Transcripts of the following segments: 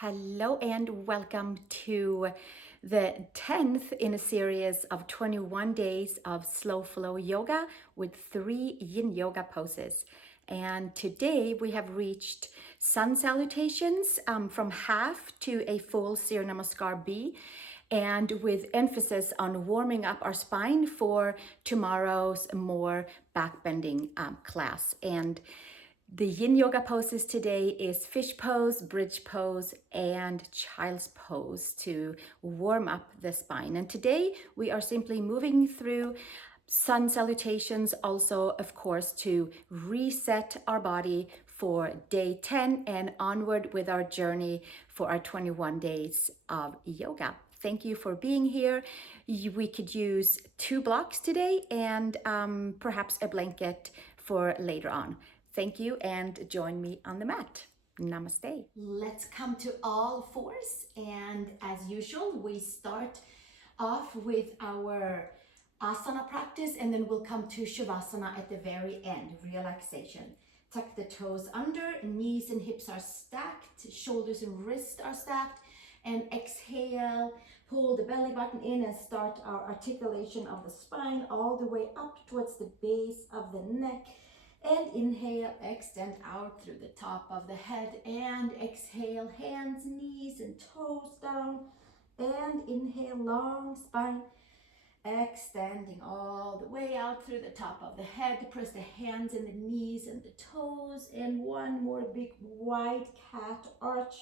Hello and welcome to the 10th in a series of 21 days of slow flow yoga with 3 Yin Yoga poses. And today we have reached sun salutations from half to a full Surya Namaskar B, and with emphasis on warming up our spine for tomorrow's more backbending class. And the Yin Yoga poses today is fish pose, bridge pose, and child's pose to warm up the spine. And today we are simply moving through sun salutations, also, of course, to reset our body for day 10 and onward with our journey for our 21 days of yoga. Thank you for being here. We could use 2 blocks today and perhaps a blanket for later on. Thank you and join me on the mat. Namaste. Let's come to all fours, and as usual, we start off with our asana practice, and then we'll come to shavasana at the very end, relaxation. Tuck the toes under, knees and hips are stacked, shoulders and wrists are stacked, and exhale, pull the belly button in and start our articulation of the spine all the way up towards the base of the neck. And inhale, extend out through the top of the head, and exhale, hands, knees, and toes down, and inhale, long spine, extending all the way out through the top of the head. Press the hands and the knees and the toes, and one more big wide cat arch,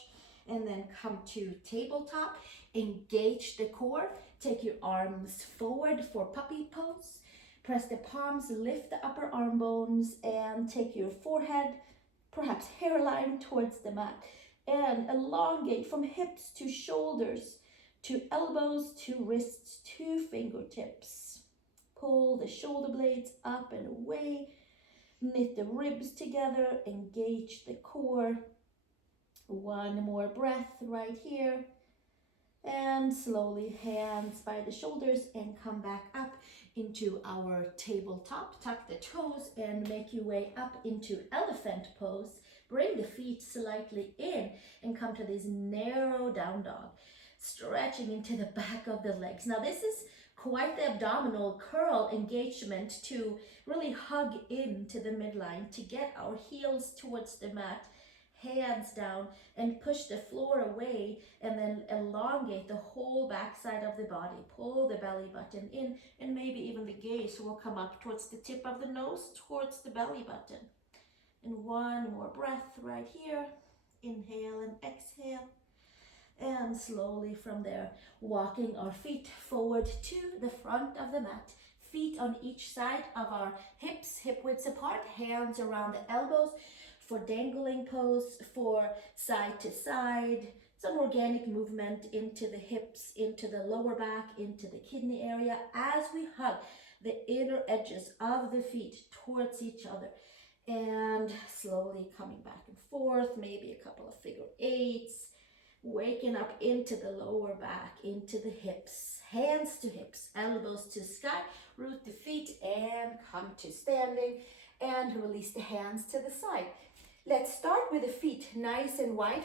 and then come to tabletop. Engage the core, take your arms forward for puppy pose. Press the palms, lift the upper arm bones, and take your forehead, perhaps hairline, towards the mat. And elongate from hips to shoulders, to elbows, to wrists, to fingertips. Pull the shoulder blades up and away. Knit the ribs together, engage the core. One more breath right here. And slowly hands by the shoulders and come back up into our tabletop. Tuck the toes and make your way up into elephant pose. Bring the feet slightly in and come to this narrow down dog, stretching into the back of the legs. Now this is quite the abdominal curl engagement to really hug into the midline to get our heels towards the mat, hands down, and push the floor away, and then elongate the whole backside of the body. Pull the belly button in, and maybe even the gaze will come up towards the tip of the nose, towards the belly button. And one more breath right here. Inhale and exhale. And slowly from there, walking our feet forward to the front of the mat. Feet on each side of our hips, hip widths apart, hands around the elbows for dangling pose, for side to side. Some organic movement into the hips, into the lower back, into the kidney area as we hug the inner edges of the feet towards each other. And slowly coming back and forth, maybe a couple of figure eights. Waking up into the lower back, into the hips, hands to hips, elbows to sky, root the feet and come to standing, and release the hands to the side. Let's start with the feet nice and wide,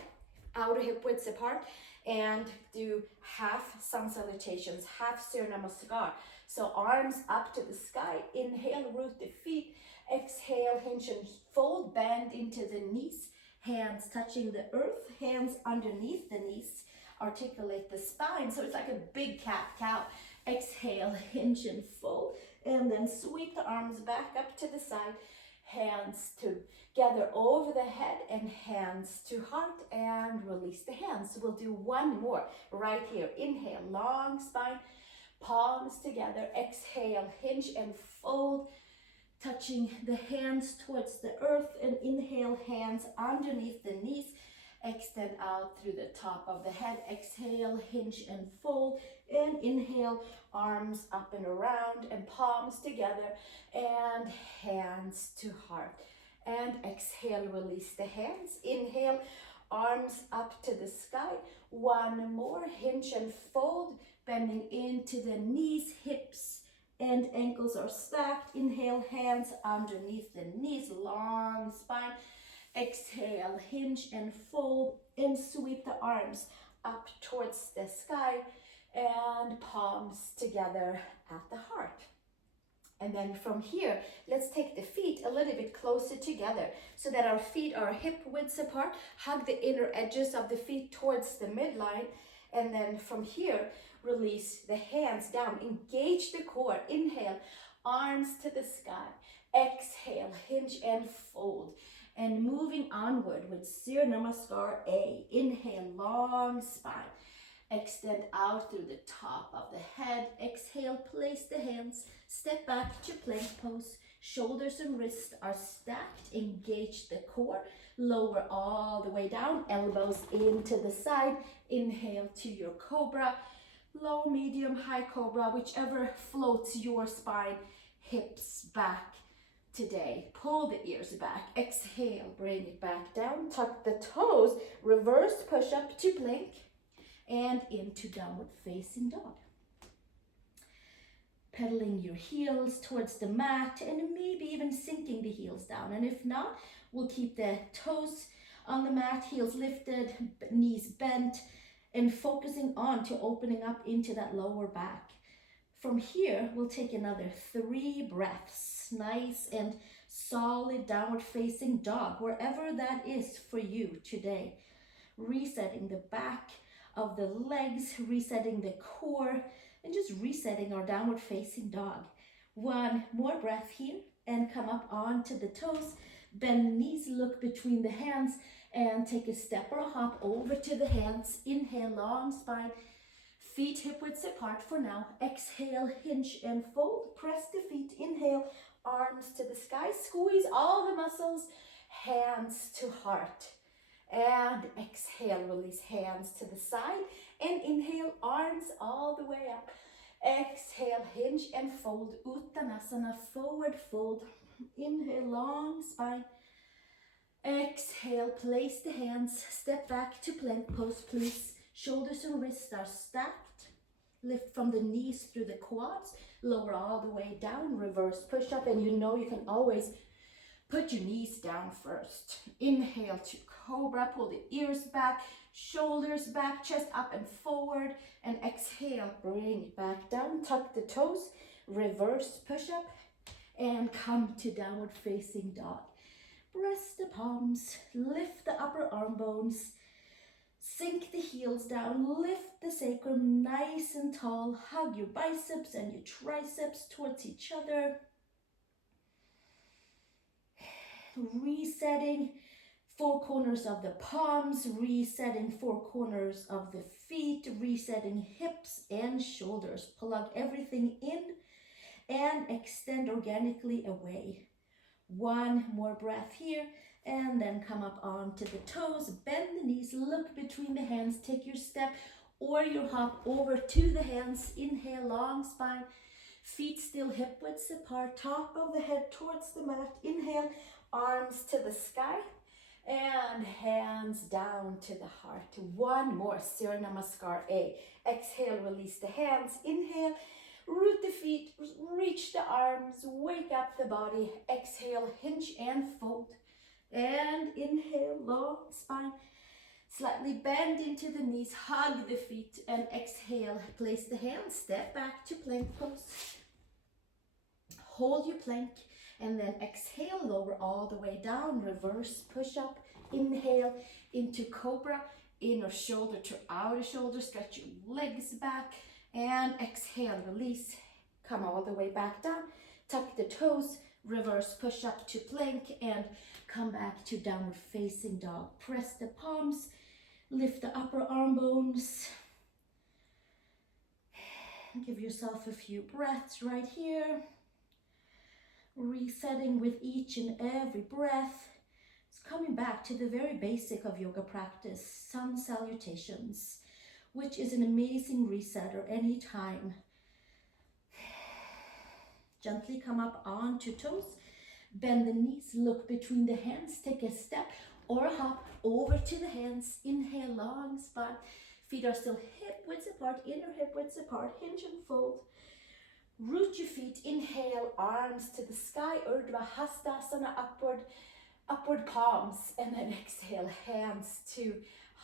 outer hip widths apart, and do half sun salutations, half Surya Namaskar. So arms up to the sky, inhale, root the feet, exhale, hinge and fold, bend into the knees. Hands touching the earth, hands underneath the knees. Articulate the spine, so it's like a big cat-cow. Exhale, hinge and fold, and then sweep the arms back up to the side. Hands together over the head and hands to heart, and release the hands. So we'll do one more right here. Inhale, long spine, palms together. Exhale, hinge and fold, touching the hands towards the earth, and inhale, hands underneath the knees. Extend out through the top of the head. Exhale, hinge and fold, and inhale, arms up and around and palms together, and hands to heart. And exhale, release the hands. Inhale, arms up to the sky. One more, hinge and fold, bending into the knees, hips, and ankles are stacked. Inhale, hands underneath the knees, long spine. Exhale, hinge and fold, and sweep the arms up towards the sky and palms together at the heart. And then from here, let's take the feet a little bit closer together so that our feet are hip widths apart. Hug the inner edges of the feet towards the midline. And then from here, release the hands down. Engage the core. Inhale, arms to the sky. Exhale, hinge and fold. And moving onward with Surya Namaskar A. Inhale, long spine. Extend out through the top of the head. Exhale, place the hands. Step back to plank pose. Shoulders and wrists are stacked. Engage the core. Lower all the way down. Elbows into the side. Inhale to your cobra. Low, medium, high cobra, whichever floats your spine. Hips back today. Pull the ears back. Exhale, bring it back down. Tuck the toes. Reverse push up to plank. And into downward facing dog. Pedaling your heels towards the mat and maybe even sinking the heels down. And if not, we'll keep the toes on the mat, heels lifted, knees bent, and focusing on to opening up into that lower back. From here, we'll take another 3 breaths. Nice and solid downward facing dog, wherever that is for you today. Resetting the back of the legs, resetting the core, and just resetting our downward facing dog. 1 more breath here and come up onto the toes. Bend the knees, look between the hands, and take a step or a hop over to the hands. Inhale, long spine, feet hip widths apart for now. Exhale, hinge and fold. Press the feet. Inhale, arms to the sky. Squeeze all the muscles, hands to heart. And exhale, release hands to the side. And inhale, arms all the way up. Exhale, hinge and fold. Uttanasana, forward fold. Inhale, long spine. Exhale, place the hands. Step back to plank pose, please. Shoulders and wrists are stacked. Lift from the knees through the quads. Lower all the way down. Reverse push up. And you know you can always put your knees down first. Inhale to cobra. Pull the ears back. Shoulders back. Chest up and forward. And exhale. Bring it back down. Tuck the toes. Reverse push up. And come to downward facing dog. Press the palms. Lift the upper arm bones. Sink the heels down. Lift the sacrum nice and tall. Hug your biceps and your triceps towards each other. Resetting 4 corners of the palms, resetting 4 corners of the feet, resetting hips and shoulders. Plug everything in and extend organically away. 1 more breath here, and then come up onto the toes. Bend the knees, look between the hands, take your step or your hop over to the hands. Inhale, long spine, feet still hip widths apart, top of the head towards the mat. Inhale, arms to the sky and hands down to the heart. 1 more, Surya Namaskar A. Exhale, release the hands. Inhale, root the feet, reach the arms, wake up the body. Exhale, hinge and fold. And inhale, long spine. Slightly bend into the knees, hug the feet, and exhale. Place the hands, step back to plank pose. Hold your plank, and then exhale, lower all the way down, reverse push up. Inhale into cobra, inner shoulder to outer shoulder, stretch your legs back, and exhale, release, come all the way back down, tuck the toes, reverse push up to plank, and come back to downward facing dog. Press the palms, lift the upper arm bones. Give yourself a few breaths right here. Resetting with each and every breath. It's coming back to the very basic of yoga practice, sun salutations, which is an amazing resetter anytime. Gently come up onto toes, bend the knees, look between the hands, take a step or a hop over to the hands. Inhale, long spine, feet are still hip widths apart, inner hip widths apart, hinge and fold. Root your feet, inhale, arms to the sky, Urdhva Hastasana, upward palms, and then exhale, hands to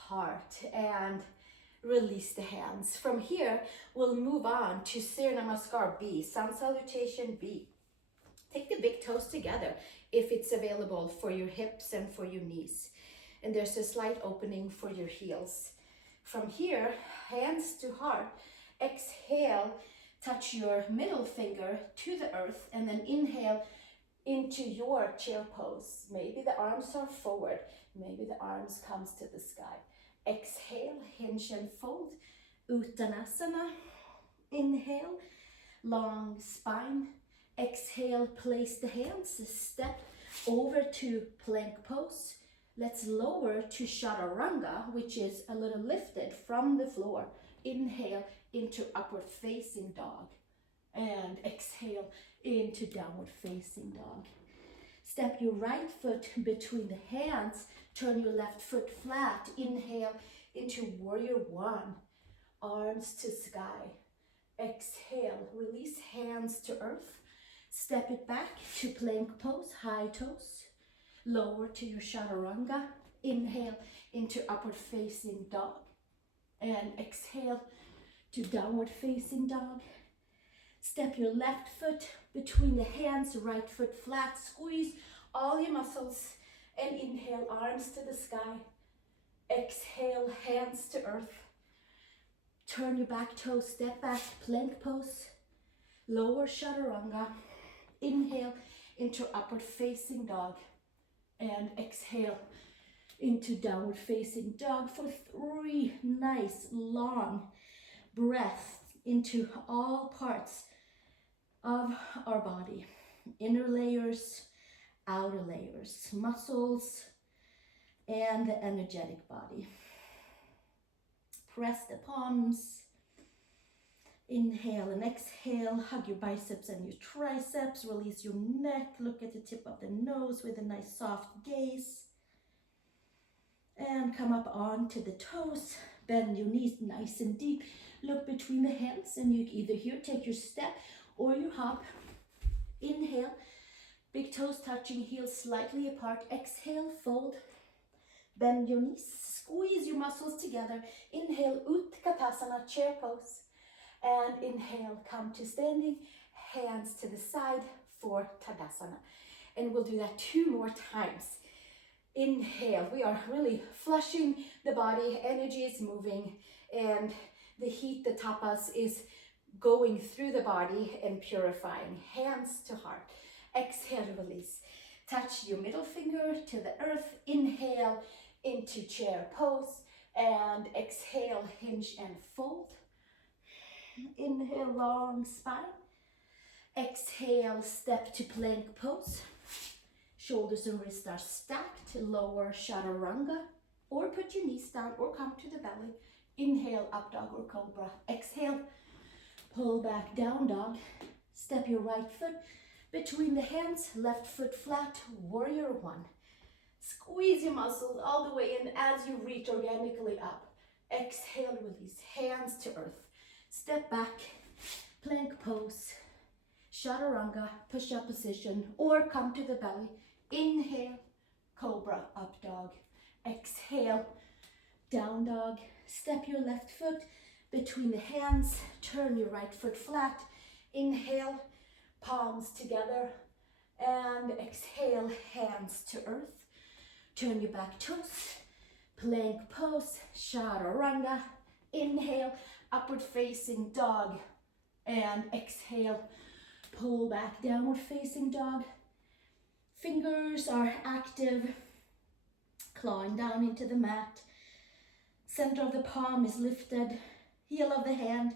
heart, and release the hands. From here, we'll move on to Surya Namaskar B, Sun Salutation B. Take the big toes together if it's available for your hips and for your knees. And there's a slight opening for your heels. From here, hands to heart. Exhale, touch your middle finger to the earth, and then inhale into your chair pose. Maybe the arms are forward, maybe the arms comes to the sky. Exhale, hinge and fold, Uttanasana. Inhale, long spine. Exhale, place the hands, step over to plank pose. Let's lower to chaturanga, which is a little lifted from the floor. Inhale into upward facing dog. And exhale into downward facing dog. Step your right foot between the hands. Turn your left foot flat. Inhale into warrior one. Arms to sky. Exhale, release hands to earth. Step it back to plank pose, high toes. Lower to your chaturanga. Inhale into upward facing dog. And exhale to downward facing dog. Step your left foot between the hands, right foot flat. Squeeze all your muscles and inhale, arms to the sky. Exhale, hands to earth. Turn your back toes, step back, plank pose. Lower chaturanga. Inhale into upward facing dog. And exhale into downward facing dog for 3 nice long breaths into all parts of our body. Inner layers, outer layers, muscles, and the energetic body. Press the palms. Inhale and exhale. Hug your biceps and your triceps. Release your neck. Look at the tip of the nose with a nice soft gaze. And come up onto the toes. Bend your knees nice and deep. Look between the hands, and you either here take your step or you hop. Inhale, big toes touching, heels slightly apart. Exhale, fold. Bend your knees, squeeze your muscles together. Inhale, Utkatasana, chair pose. And inhale, come to standing, hands to the side for Tadasana. And we'll do that 2 more times. Inhale, we are really flushing the body, energy is moving, and the heat, the tapas, is going through the body and purifying. Hands to heart. Exhale, release. Touch your middle finger to the earth. Inhale into chair pose. And exhale, hinge and fold. Inhale, long spine. Exhale, step to plank pose. Shoulders and wrists are stacked. Lower chaturanga. Or put your knees down or come to the belly. Inhale, up dog or cobra. Exhale, pull back, down dog. Step your right foot between the hands, left foot flat, warrior one. Squeeze your muscles all the way in as you reach organically up. Exhale, release, hands to earth. Step back, plank pose, chaturanga, push-up position, or come to the belly. Inhale, cobra, up dog. Exhale, down dog. Step your left foot between the hands, turn your right foot flat. Inhale, palms together, and exhale, hands to earth. Turn your back toes, plank pose, chaturanga. Inhale, upward facing dog, and exhale, pull back, downward facing dog. Fingers are active, clawing down into the mat. Center of the palm is lifted, heel of the hand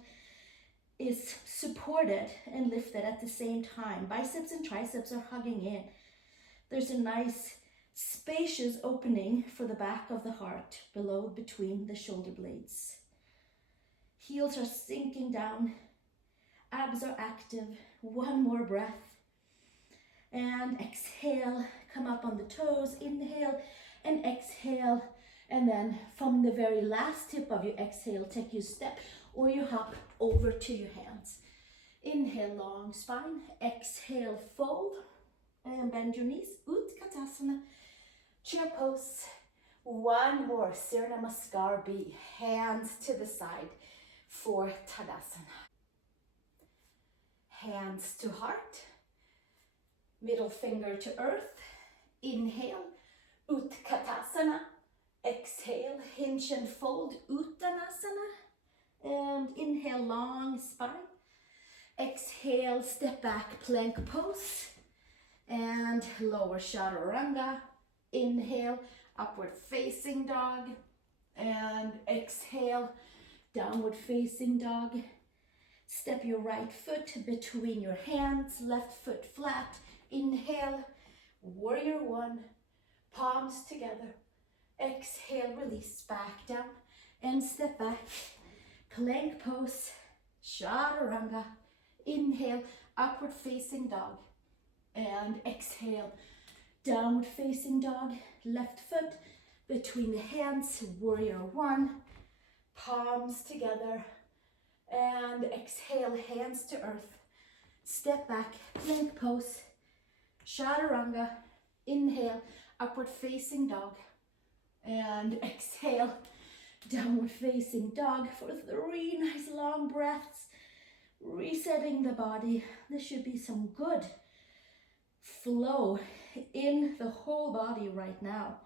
is supported and lifted at the same time. Biceps and triceps are hugging in. There's a nice spacious opening for the back of the heart below between the shoulder blades. Heels are sinking down, abs are active. 1 more breath. And exhale, come up on the toes, inhale and exhale. And then from the very last tip of your exhale, take your step or you hop over to your hands. Inhale, long spine. Exhale, fold and bend your knees. Utkatasana, chair pose, One more, Surya Namaskar B, hands to the side for Tadasana. Hands to heart, middle finger to earth. Inhale, Utkatasana. Exhale, hinge and fold, Uttanasana. And inhale, long spine. Exhale, step back, plank pose. And lower chaturanga. Inhale, upward facing dog. And exhale, downward facing dog. Step your right foot between your hands, left foot flat. Inhale, warrior one, palms together. Exhale, release back down and step back. Plank pose, chaturanga. Inhale, upward facing dog. And exhale, downward facing dog. Left foot between the hands, warrior one, palms together. And exhale, hands to earth. Step back, plank pose, chaturanga. Inhale, upward facing dog. And exhale, downward facing dog for 3 nice long breaths. Resetting the body. There should be some good flow in the whole body right now.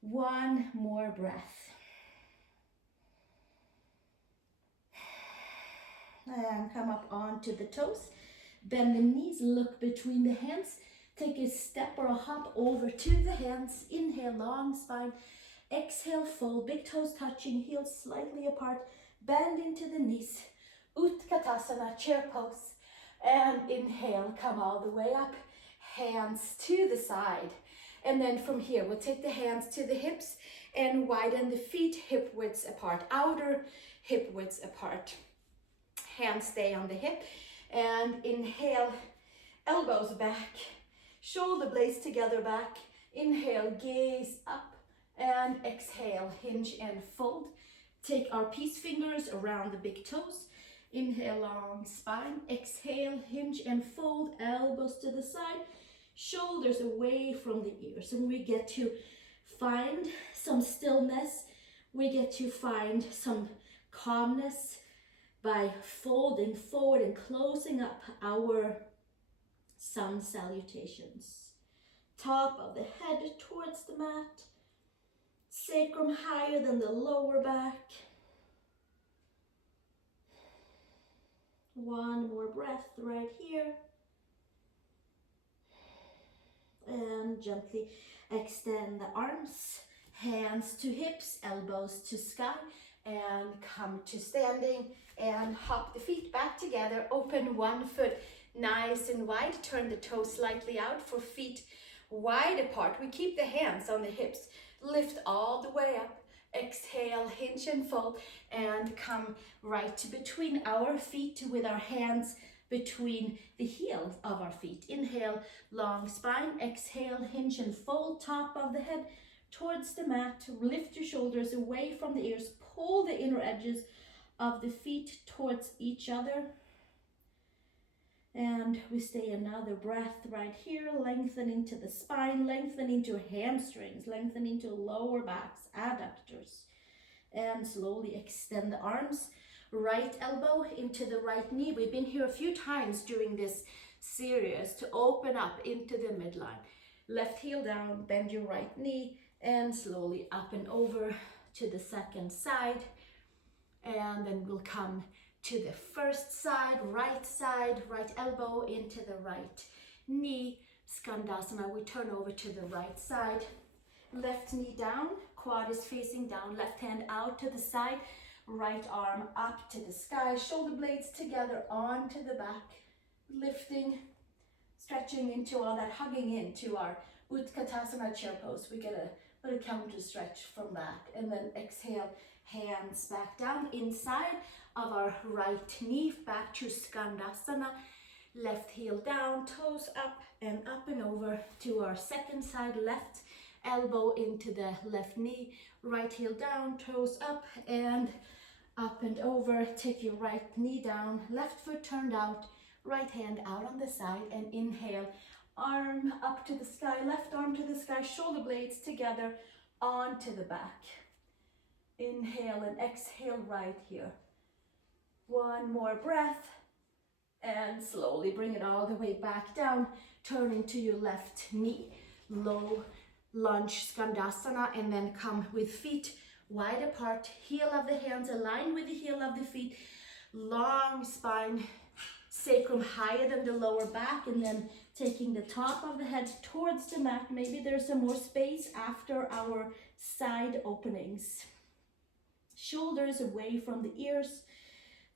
One more breath. And come up onto the toes. Bend the knees, look between the hands. Take a step or a hop over to the hands. Inhale, long spine. Exhale, fold. Big toes touching, heels slightly apart. Bend into the knees. Utkatasana, chair pose. And inhale, come all the way up. Hands to the side. And then from here, we'll take the hands to the hips and widen the feet hip widths apart. Outer hip widths apart. Hands stay on the hip. And inhale, elbows back. Shoulder blades together back. Inhale, gaze up. And exhale, hinge and fold. Take our peace fingers around the big toes. Inhale, long spine. Exhale, hinge and fold. Elbows to the side. Shoulders away from the ears. And we get to find some stillness. We get to find some calmness by folding forward and closing up our sun salutations. Top of the head towards the mat. Sacrum higher than the lower back. One more breath right here. And gently extend the arms, hands to hips, elbows to sky, and come to standing and hop the feet back together. Open one foot nice and wide. Turn the toes slightly out for feet wide apart. We keep the hands on the hips. Lift all the way up. Exhale, hinge and fold, and come right between our feet with our hands between the heels of our feet. Inhale, long spine. Exhale, hinge and fold, top of the head towards the mat. Lift your shoulders away from the ears. Pull the inner edges of the feet towards each other. And we stay another breath right here. Lengthen into the spine, lengthen into hamstrings, lengthen into lower backs, adductors. And slowly extend the arms. Right elbow into the right knee. We've been here a few times during this series to open up into the midline. Left heel down, bend your right knee, and slowly up and over to the second side. And then we'll come to the first side, right elbow into the right knee. Skandasana, we turn over to the right side. Left knee down, quad is facing down, left hand out to the side, right arm up to the sky, shoulder blades together onto the back, lifting, stretching into all that, hugging into our Utkatasana chair pose. We get a little counter stretch from that. And then exhale, hands back down inside of our right knee, back to Skandasana. Left heel down, toes up and over to our second side. Left elbow into the left knee, right heel down, toes up and over. Take your right knee down, left foot turned out, right hand out on the side, and inhale, arm up to the sky, left arm to the sky, shoulder blades together, onto the back. Inhale and exhale right here. One more breath. And slowly bring it all the way back down. Turn into your left knee. Low lunge skandasana, and then come with feet wide apart. Heel of the hands aligned with the heel of the feet. Long spine, sacrum higher than the lower back, and then taking the top of the head towards the mat. Maybe there's some more space after our side openings. Shoulders away from the ears.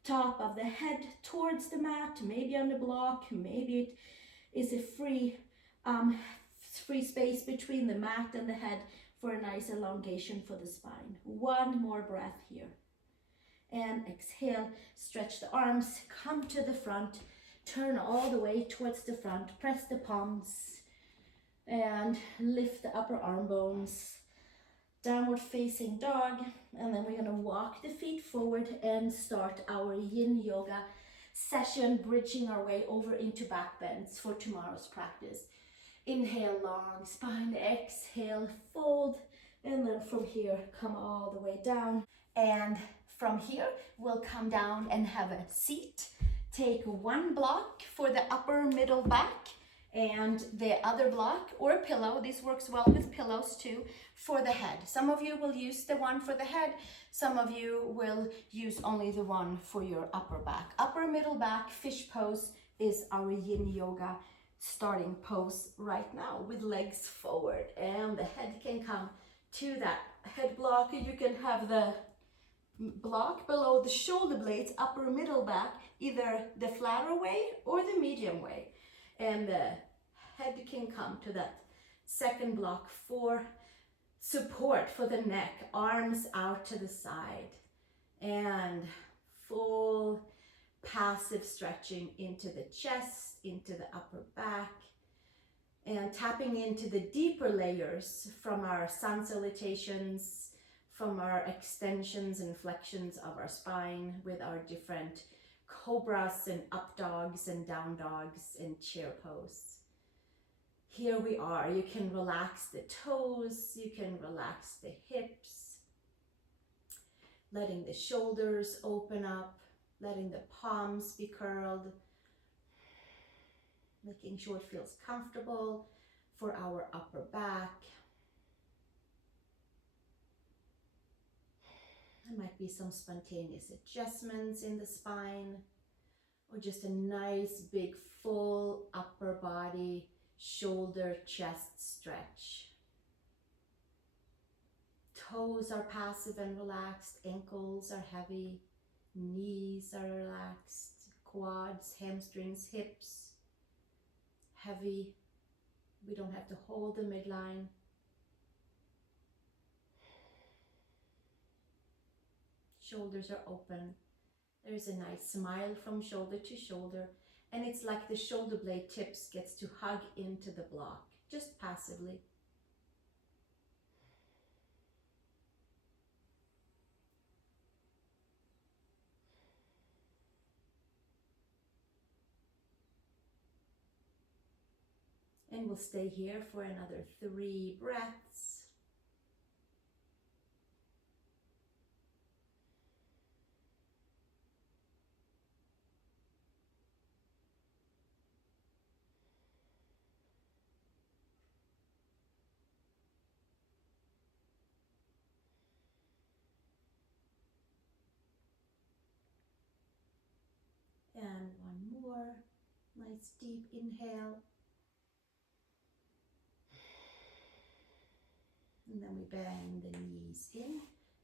Top of the head towards the mat, maybe on the block, maybe it is a free space between the mat and the head for a nice elongation for the spine. One more breath here. And exhale, stretch the arms, come to the front, turn all the way towards the front, press the palms, and lift the upper arm bones. Downward facing dog, and then we're going to walk the feet forward and start our Yin Yoga session, bridging our way over into back bends for tomorrow's practice. Inhale, long spine, exhale, fold, and then from here, come all the way down. And from here, we'll come down and have a seat. Take one block for the upper middle back, and the other block or a pillow. This works well with pillows too, for the head. Some of you will use the one for the head. Some of you will use only the one for your upper back. Upper middle back fish pose is our Yin Yoga starting pose right now, with legs forward, and the head can come to that head block. You can have the block below the shoulder blades, upper middle back, either the flatter way or the medium way. And the head can come to that second block for support for the neck, arms out to the side, and full passive stretching into the chest, into the upper back, and tapping into the deeper layers from our sun salutations, from our extensions and flexions of our spine with our different cobras and up dogs and down dogs and chair pose. Here we are. You can relax the toes, you can relax the hips, letting the shoulders open up, letting the palms be curled, making sure it feels comfortable for our upper back. There might be some spontaneous adjustments in the spine, or just a nice big full upper body, shoulder, chest stretch. Toes are passive and relaxed, ankles are heavy, knees are relaxed, quads, hamstrings, hips, heavy. We don't have to hold the midline. Shoulders are open. There's a nice smile from shoulder to shoulder, and it's like the shoulder blade tips gets to hug into the block, just passively. And we'll stay here for another 3 breaths. And one more, nice deep inhale. And then we bend the knees in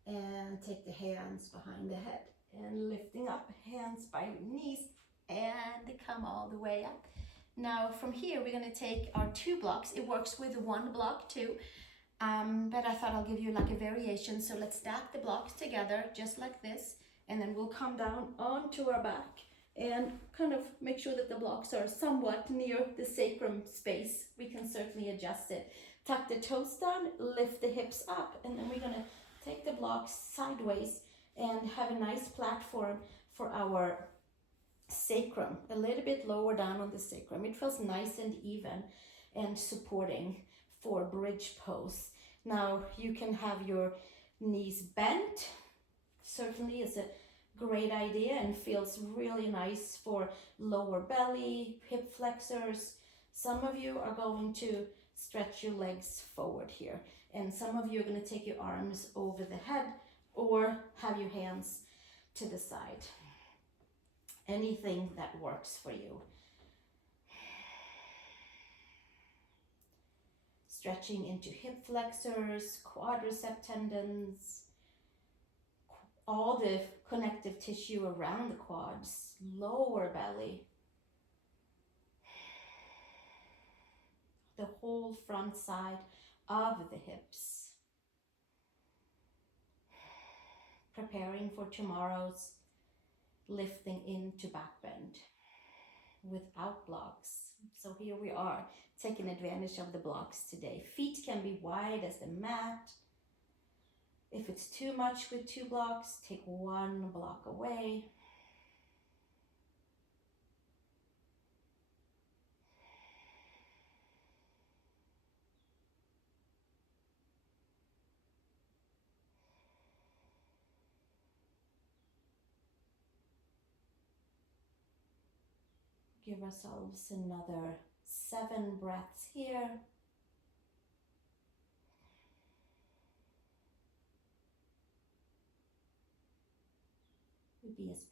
and take the hands behind the head and lifting up, hands by knees, and come all the way up. Now from here, we're gonna take our 2 blocks. It works with 1 block too, but I thought I'll give you like a variation. So let's stack the blocks together just like this, and then we'll come down onto our back and kind of make sure that the blocks are somewhat near the sacrum space. We can certainly adjust it. Tuck the toes down, lift the hips up, and then we're gonna take the blocks sideways and have a nice platform for our sacrum, a little bit lower down on the sacrum. It feels nice and even and supporting for bridge pose. Now you can have your knees bent. Certainly is a great idea and feels really nice for lower belly, hip flexors. Some of you are going to stretch your legs forward here, and some of you are going to take your arms over the head or have your hands to the side. Anything that works for you. Stretching into hip flexors, quadricep tendons, all the connective tissue around the quads, lower belly, the whole front side of the hips. Preparing for tomorrow's lifting into back bend without blocks. So here we are, taking advantage of the blocks today. Feet can be wide as the mat. If it's too much with 2 blocks, take 1 block away. Give ourselves another 7 breaths here. Be as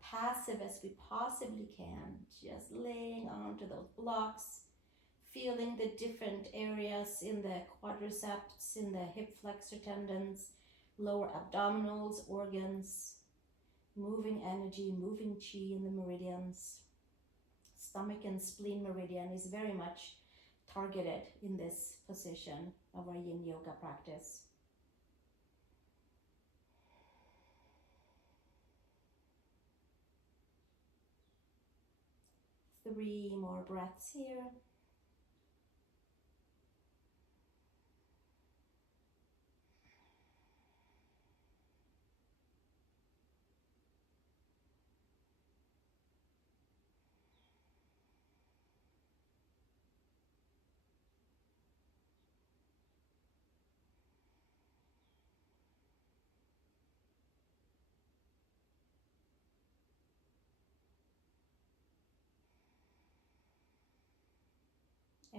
passive as we possibly can, just laying onto those blocks, feeling the different areas in the quadriceps, in the hip flexor tendons, lower abdominals, organs, moving energy, moving chi in the meridians. Stomach and spleen meridian is very much targeted in this position of our Yin Yoga practice. 3 more breaths here.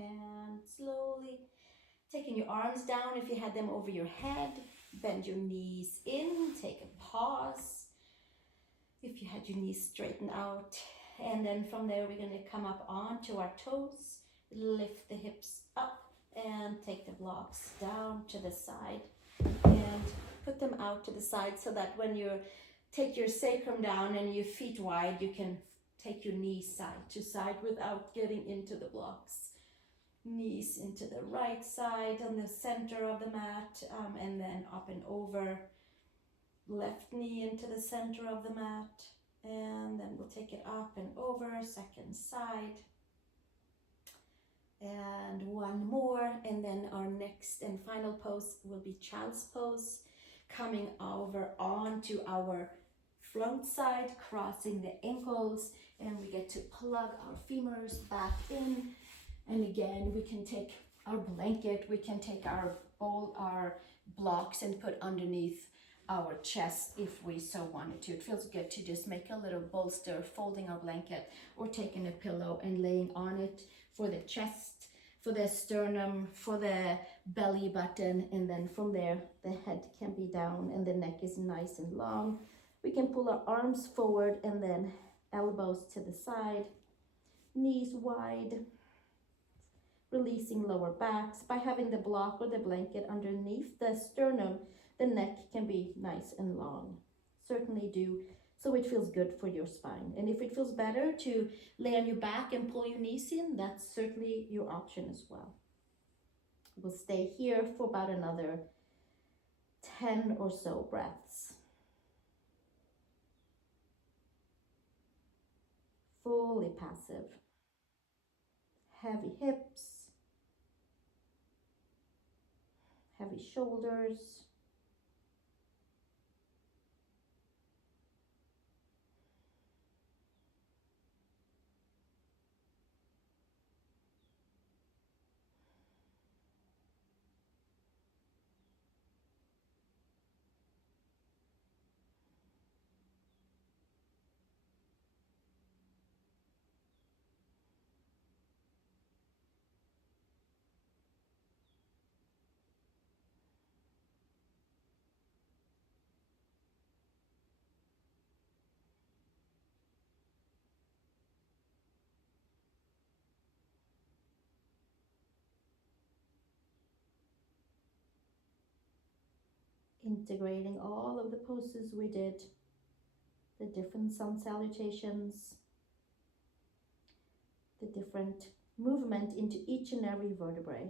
And slowly taking your arms down if you had them over your head. Bend your knees in, take a pause. If you had your knees straightened out. And then from there we're going to come up onto our toes. Lift the hips up and take the blocks down to the side. And put them out to the side so that when you take your sacrum down and your feet wide, you can take your knees side to side without getting into the blocks. Knees into the right side on the center of the mat, and then up and over. Left knee into the center of the mat, and then we'll take it up and over, second side. And 1 more, and then our next and final pose will be child's pose, coming over onto our front side, crossing the ankles, and we get to plug our femurs back in. And again, we can take our blanket, we can take all our blocks and put underneath our chest if we so wanted to. It feels good to just make a little bolster, folding our blanket or taking a pillow and laying on it for the chest, for the sternum, for the belly button, and then from there the head can be down and the neck is nice and long. We can pull our arms forward and then elbows to the side, knees wide. Releasing lower backs by having the block or the blanket underneath the sternum. The neck can be nice and long. Certainly do, so it feels good for your spine. And if it feels better to lay on your back and pull your knees in, that's certainly your option as well. We'll stay here for about another 10 or so breaths. Fully passive. Heavy hips. Heavy shoulders. integrating all of the poses we did, the different sun salutations, the different movement into each and every vertebrae.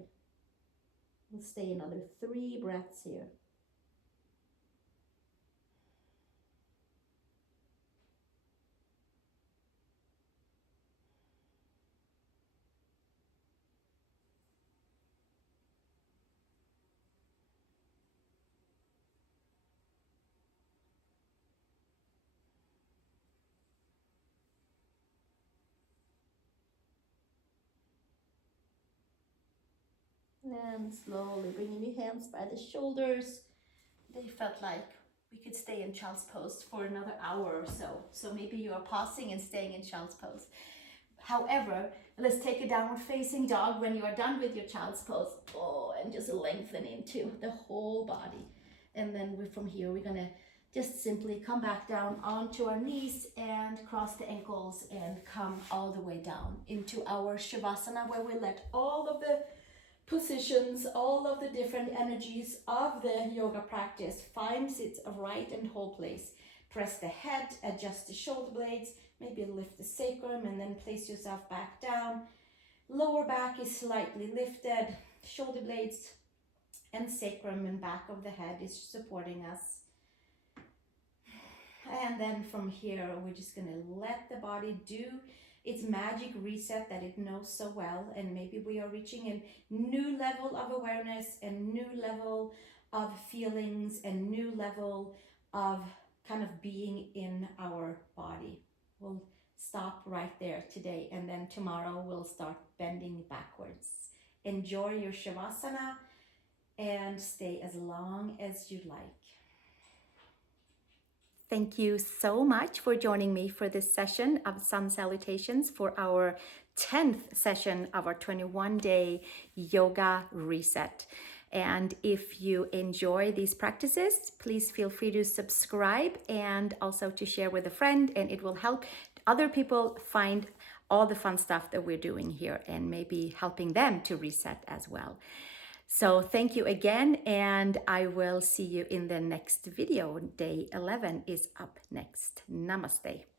We'll stay another 3 breaths here. And slowly bringing your hands by the shoulders. They felt like we could stay in child's pose for another hour or so. So maybe you are pausing and staying in child's pose. However, let's take a downward facing dog when you are done with your child's pose. Oh, and just lengthen into the whole body. And then from here, we're gonna just simply come back down onto our knees and cross the ankles and come all the way down into our Shavasana, where we let all of the positions, all of the different energies of the yoga practice finds its right and whole place. Press the head, adjust the shoulder blades, maybe lift the sacrum, and then place yourself back down. Lower back is slightly lifted, shoulder blades and sacrum and back of the head is supporting us. And then from here, we're just gonna let the body do its magic reset that it knows so well. And maybe we are reaching a new level of awareness and new level of feelings and new level of kind of being in our body. We'll stop right there today, and then tomorrow we'll start bending backwards. Enjoy your Shavasana and stay as long as you like. Thank you so much for joining me for this session of Sun Salutations for our 10th session of our 21-day yoga reset. And if you enjoy these practices, please feel free to subscribe and also to share with a friend, and it will help other people find all the fun stuff that we're doing here and maybe helping them to reset as well. So thank you again, and I will see you in the next video. Day 11 is up next. Namaste.